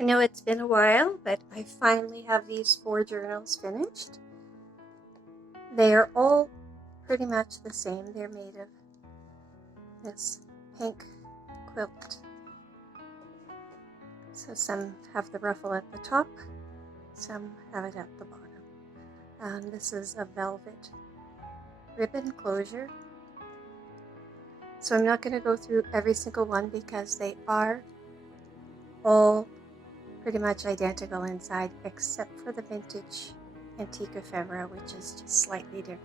I know it's been a while, but I finally have these 4 journals finished. They are all pretty much the same. They're made of this pink quilt. So some have the ruffle at the top, some have it at the bottom. And this is a velvet ribbon closure. So I'm not going to go through every single one because they are all pretty much identical inside, except for the vintage antique ephemera, which is just slightly different.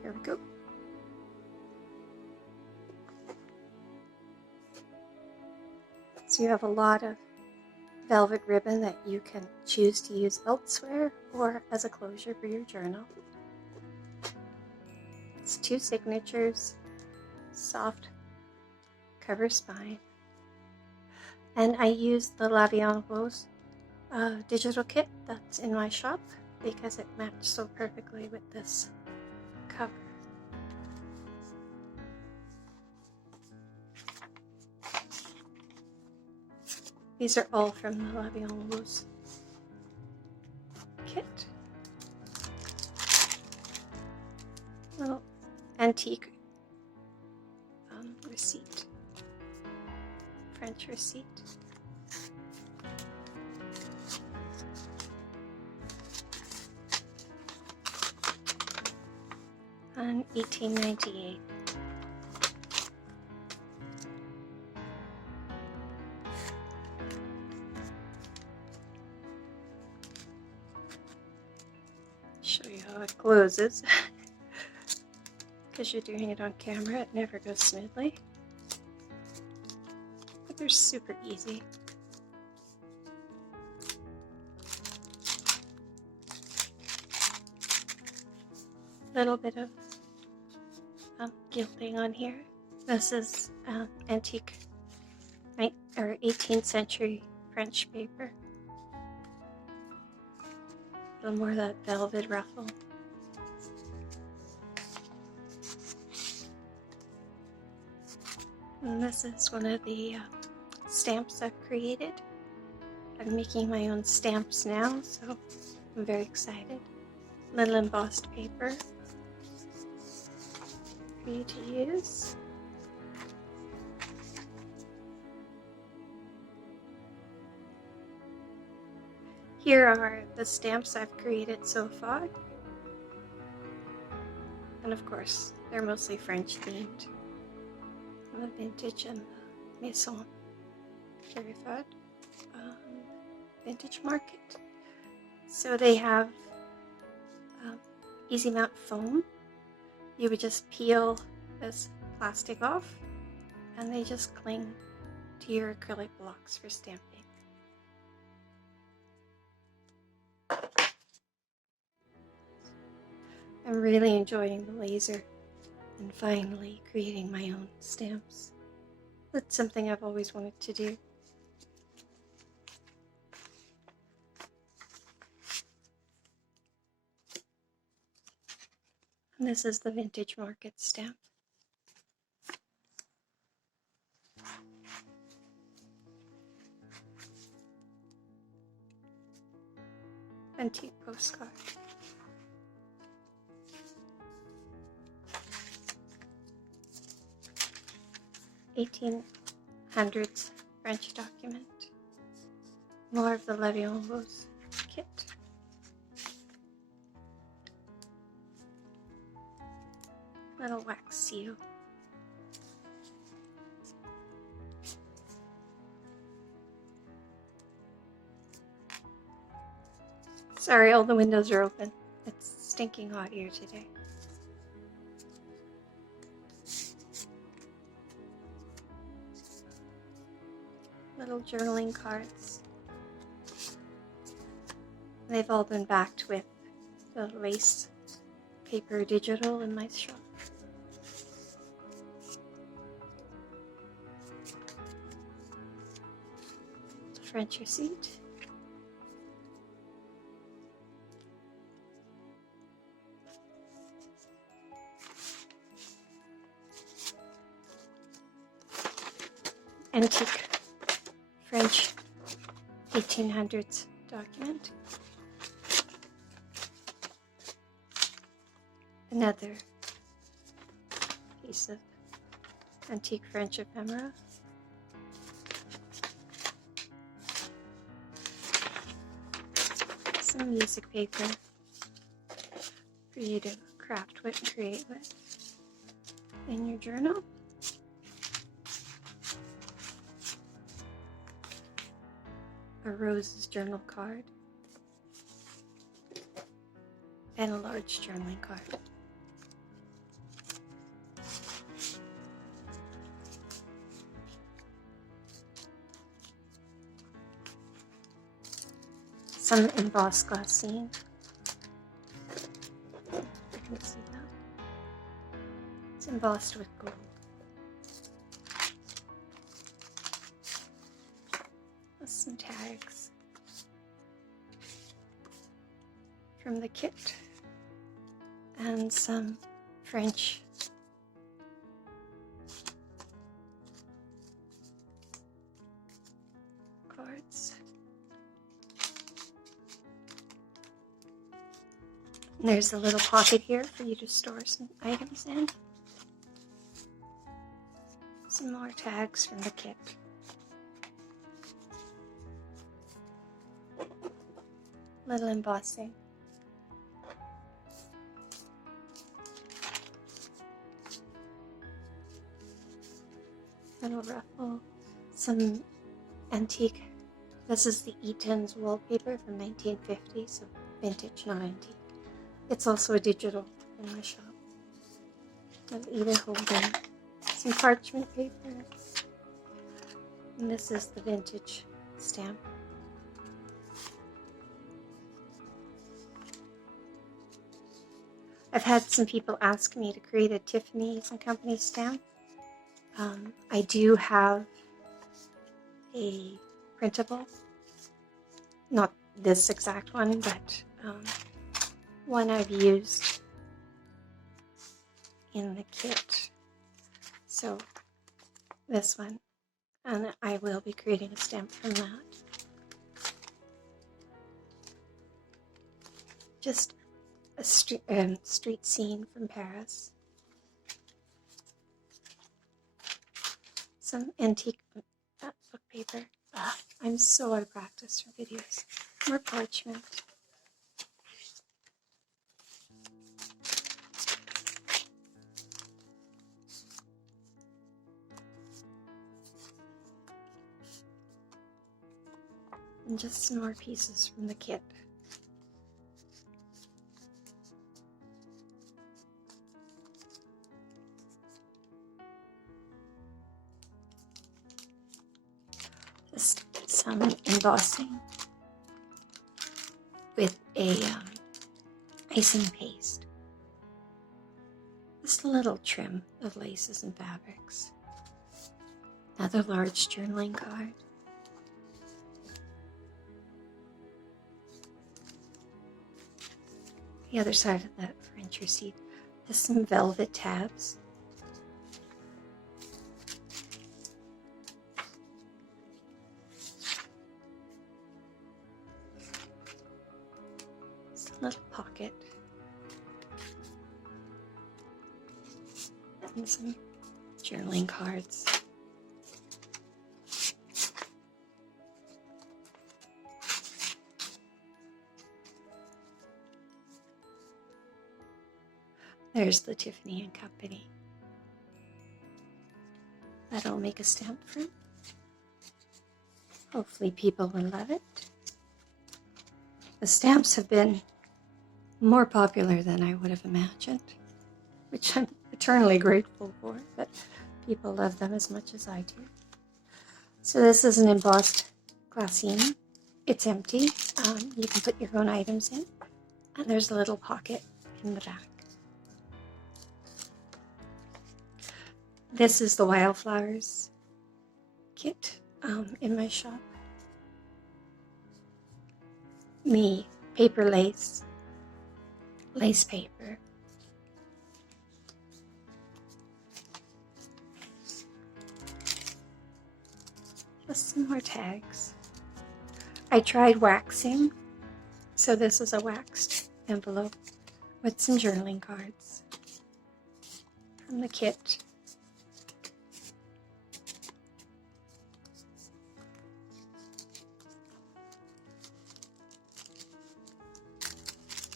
Here we go. So you have a lot of velvet ribbon that you can choose to use elsewhere or as a closure for your journal. It's 2 signatures, soft cover spine, and I use the La Vie en Rose digital kit that's in my shop because it matched so perfectly with this cover. These are all from the La Vie en Rose kit. Little antique receipt, French receipt. On 1898. Show you how it closes. Because you're doing it on camera, it never goes smoothly. But they're super easy. Little bit of gilding on here. This is antique or 18th century French paper. A little more of that velvet ruffle. And this is one of the stamps I've created. I'm making my own stamps now, so I'm very excited. Little embossed paper for you to use. Here are the stamps I've created so far. And of course, they're mostly French themed. The vintage and the Maison Terrified vintage market. So they have easy mount foam. You would just peel this plastic off and they just cling to your acrylic blocks for stamping. I'm really enjoying the laser and finally creating my own stamps. That's something I've always wanted to do. And this is the Vintage Market stamp. Antique postcard. (1800s) French document. More of the La Vie en Rose kit. Little wax seal. Sorry, all the windows are open. It's stinking hot here today. Little journaling cards. They've all been backed with the lace paper digital in my shop. The French receipt. antique French 1800s document. Another piece of antique French ephemera. Some music paper for you to craft with and create with in your journal. A Rose's journal card and a large journaling card. Some embossed glassine. You can see that. It's embossed with gold. With some tags from the kit and some French cards. And there's a little pocket here for you to store some items in. Some more tags from the kit. Little embossing. Little ruffle. Some antique. This is the Eaton's wallpaper from 1950, so vintage, not antique. It's also a digital in my shop. Of either holding some parchment paper. And this is the vintage stamp. I've had some people ask me to create a Tiffany's and Company stamp. I do have a printable, not this exact one, but one I've used in the kit. So this one, and I will be creating a stamp from that. Just a street scene from Paris. Some antique book paper. I'm so out of practice for videos. More parchment. And just some more pieces from the kit. Just some embossing with a icing paste. Just a little trim of laces and fabrics. Another large journaling card. The other side of that French receipt. Just some velvet tabs. Just a little pocket. And some journaling cards. There's the Tiffany and Company. That'll make a stamp for. Hopefully people will love it. The stamps have been more popular than I would have imagined, which I'm eternally grateful for, but people love them as much as I do. So this is an embossed glassine. It's empty. You can put your own items in, and there's a little pocket in the back. This is the Wildflowers kit in my shop. Me, paper lace paper. Just some more tags. I tried waxing, so this is a waxed envelope with some journaling cards from the kit.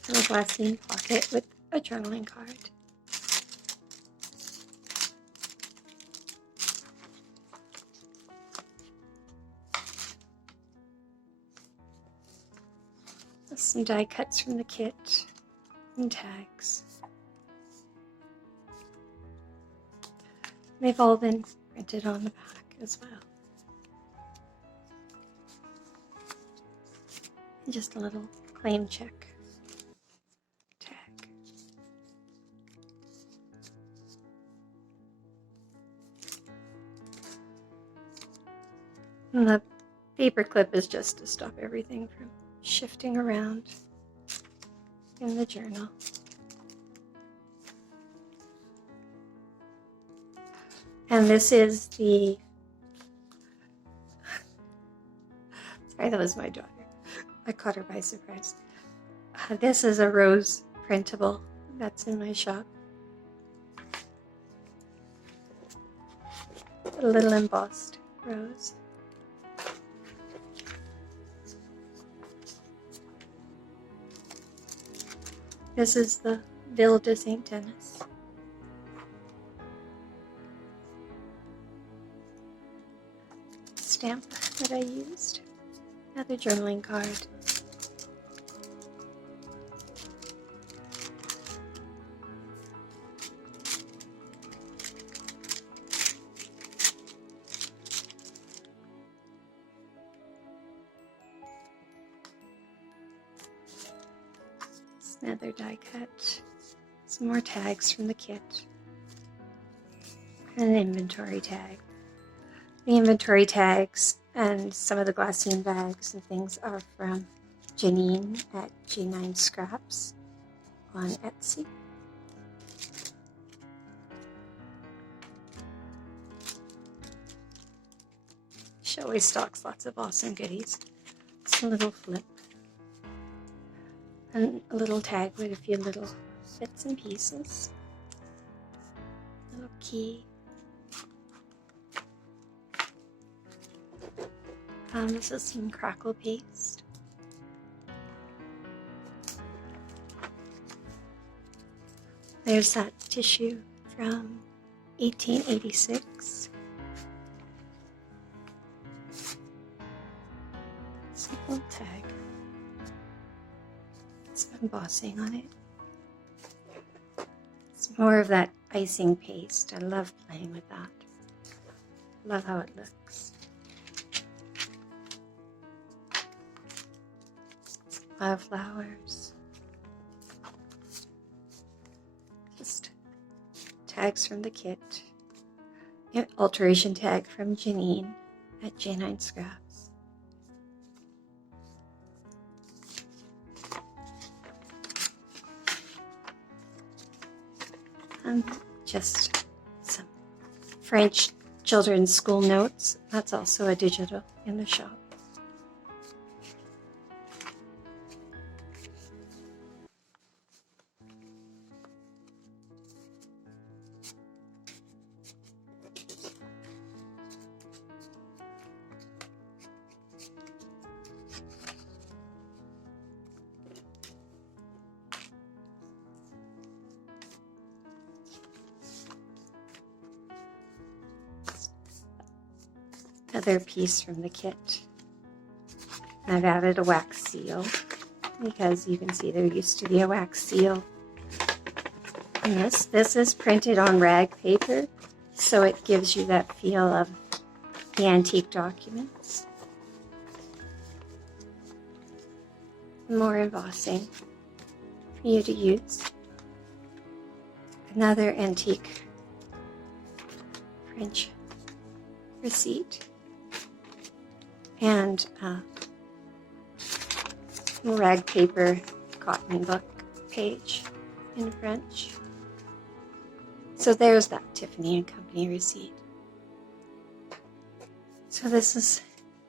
And a glassine pocket with a journaling card. Some die cuts from the kit and tags. They've all been printed on the back as well. And just a little claim check tag. And the paper clip is just to stop everything from shifting around in the journal. And this is the, sorry, that was my daughter. I caught her by surprise. This is a rose printable that's in my shop. A little embossed rose. This is the Ville de Saint Denis. Stamp that I used. Another journaling card. Another die cut, some more tags from the kit, and an inventory tag. The inventory tags and some of the glassine bags and things are from Janine at G9 Scraps on Etsy. She always stocks lots of awesome goodies. It's a little flip. And a little tag with a few little bits and pieces. Little key. This is some crackle paste. There's that tissue from 1886. Simple tag. Some embossing on it. It's more of that icing paste. I love playing with that. Love how it looks. Wildflowers. Just tags from the kit. An alteration tag from Janine at J9 Scraps. And just some French children's school notes. That's also a digital in the shop. Another piece from the kit. I've added a wax seal because you can see there used to be a wax seal. And this is printed on rag paper, so it gives you that feel of the antique documents. More embossing for you to use. Another antique French receipt. And rag paper cotton book page in French. So there's that Tiffany & Company receipt. So this is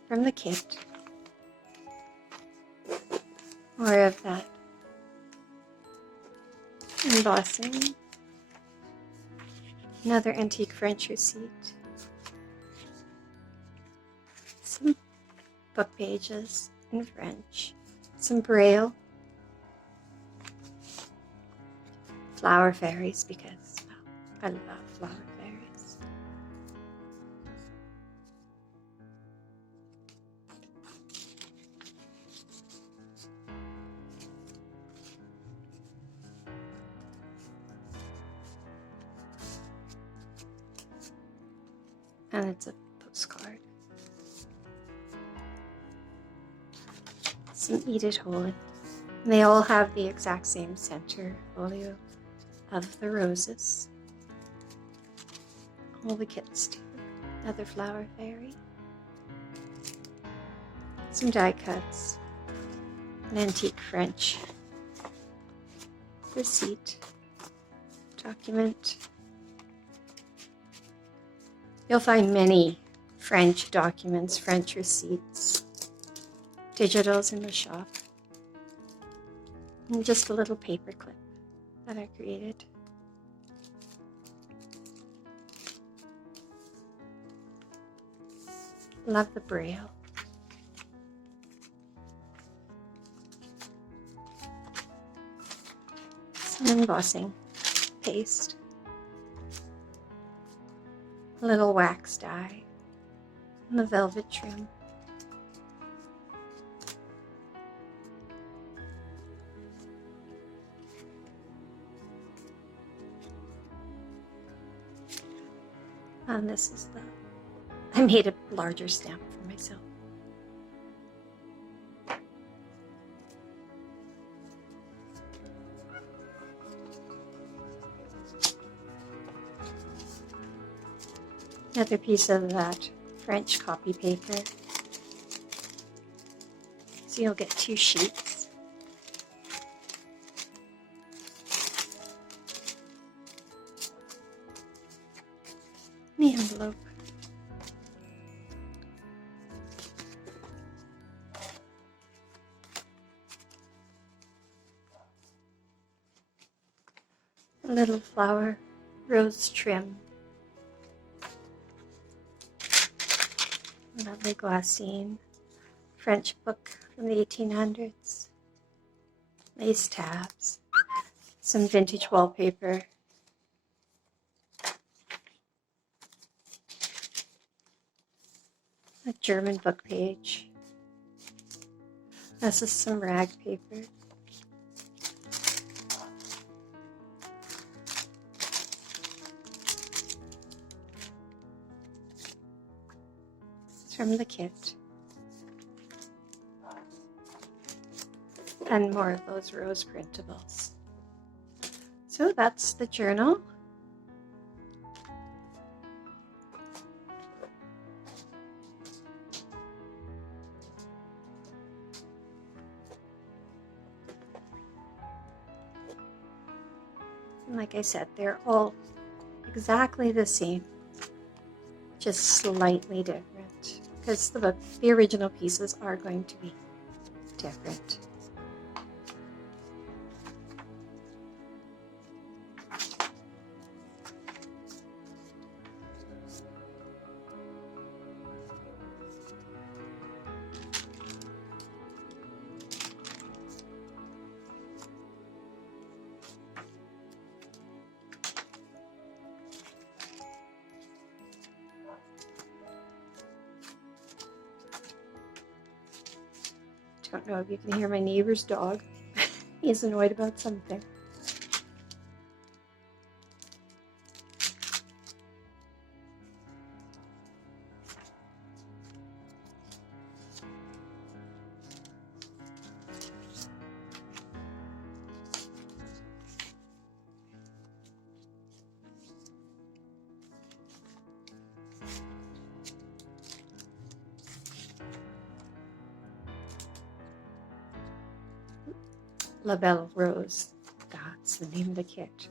from the kit. More of that embossing. Another antique French receipt. Some book pages in French. Some Braille. Flower fairies, because I love flower fairies. And it's a postcard. Some Eat It Holy. And they all have the exact same center folio of the roses. All the kits do. Another flower fairy. Some die cuts. An antique French receipt. Document. You'll find many French documents, French receipts, digitals in the shop. And just a little paper clip that I created. Love the Braille. Some embossing paste. A little wax dye. And the velvet trim. And this is I made a larger stamp for myself. Another piece of that French copy paper. So you'll get 2 sheets. The envelope. A little flower rose trim. Lovely glassine. French book from the 1800s. Lace tabs. Some vintage wallpaper. A German book page. This is some rag paper. This is from the kit. And more of those rose printables. So that's the journal. And like I said, they're all exactly the same, just slightly different, because the original pieces are going to be different. Don't know if you can hear my neighbor's dog. He's annoyed about something. La Belle Rose. That's the name of the kit.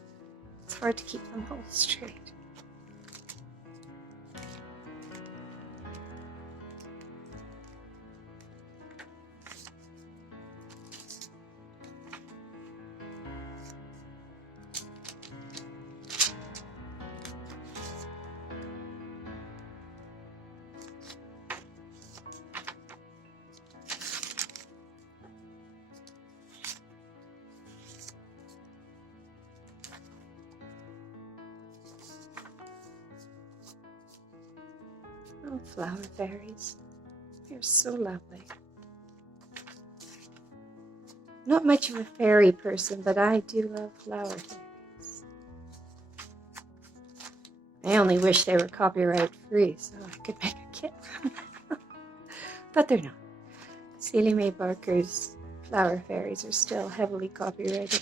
It's hard to keep them all straight. Oh, flower fairies. They're so lovely. Not much of a fairy person, but I do love flower fairies. I only wish they were copyright free so I could make a kit from them. But they're not. Celie Mae Barker's flower fairies are still heavily copyrighted.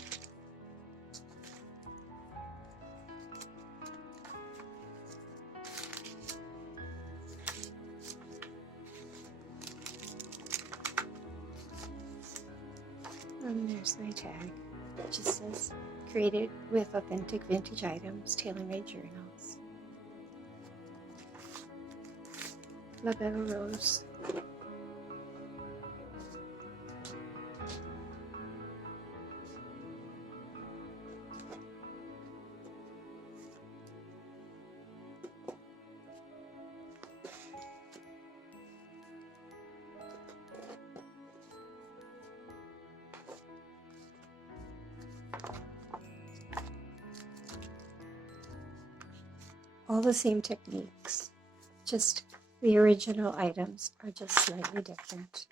And there's my tag. It just says, created with authentic vintage items, tailor-made journals. La Belle Rose. All the same techniques, just the original items are just slightly different.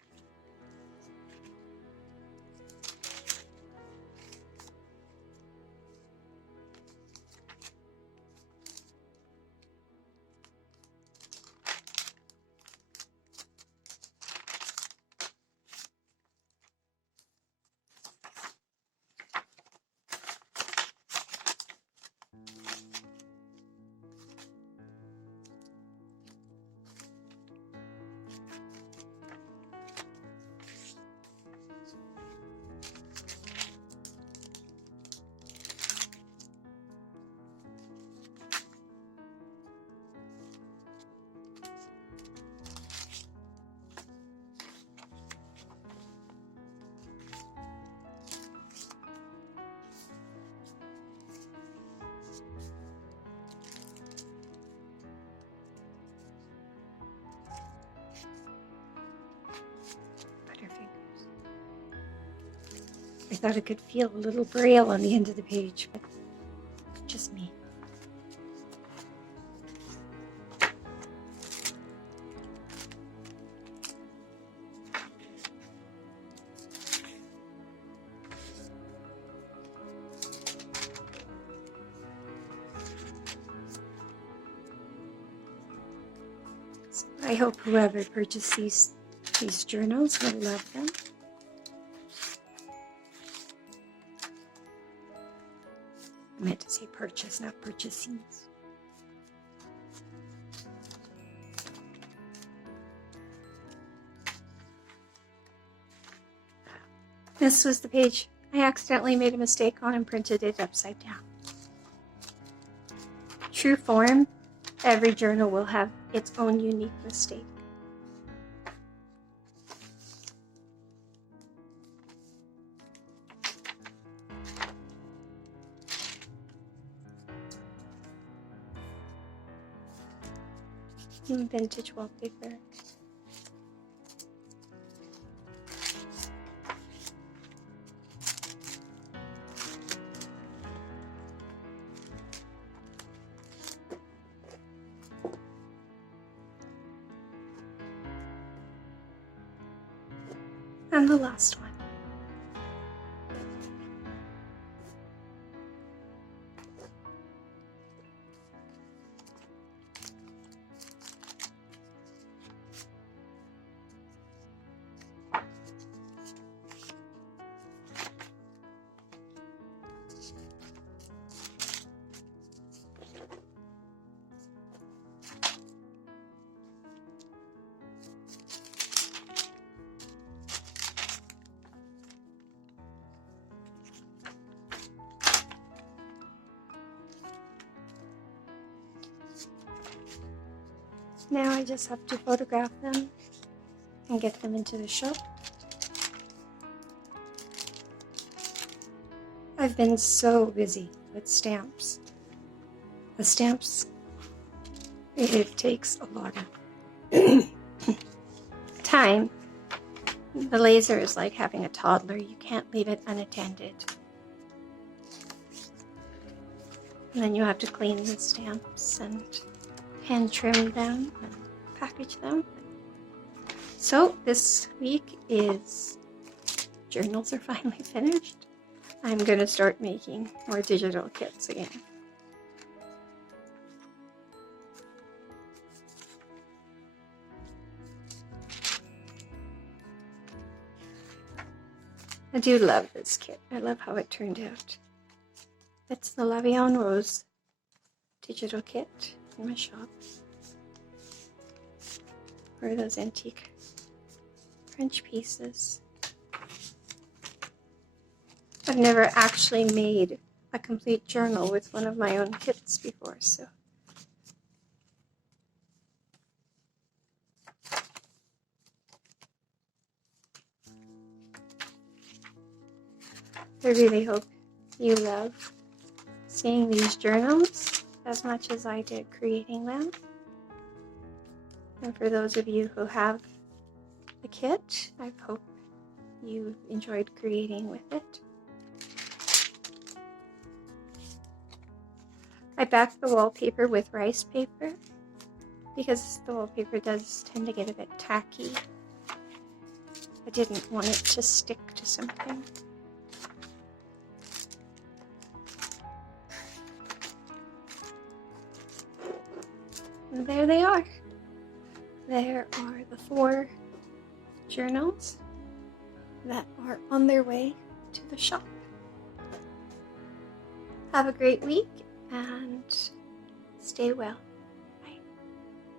I thought I could feel a little braille on the end of the page, but just me. So I hope whoever purchased these journals will love them. I meant to say purchase, not purchases. This was the page I accidentally made a mistake on and printed it upside down. True form, every journal will have its own unique mistake. Vintage wallpaper. And the last one. Now I just have to photograph them and get them into the shop. I've been so busy with stamps. The stamps, it takes a lot of time. The laser is like having a toddler. You can't leave it unattended. And then you have to clean the stamps and hand trim them. package them. So this week is journals are finally finished. I'm going to start making more digital kits again. I do love this kit. I love how it turned out. It's the La Vie en Rose digital kit in my shop. For those antique French pieces. I've never actually made a complete journal with one of my own kits before, so I really hope you love seeing these journals as much as I did creating them. And for those of you who have the kit, I hope you enjoyed creating with it. I backed the wallpaper with rice paper because the wallpaper does tend to get a bit tacky. I didn't want it to stick to something. And there they are. There are the 4 journals that are on their way to the shop. Have a great week and stay well.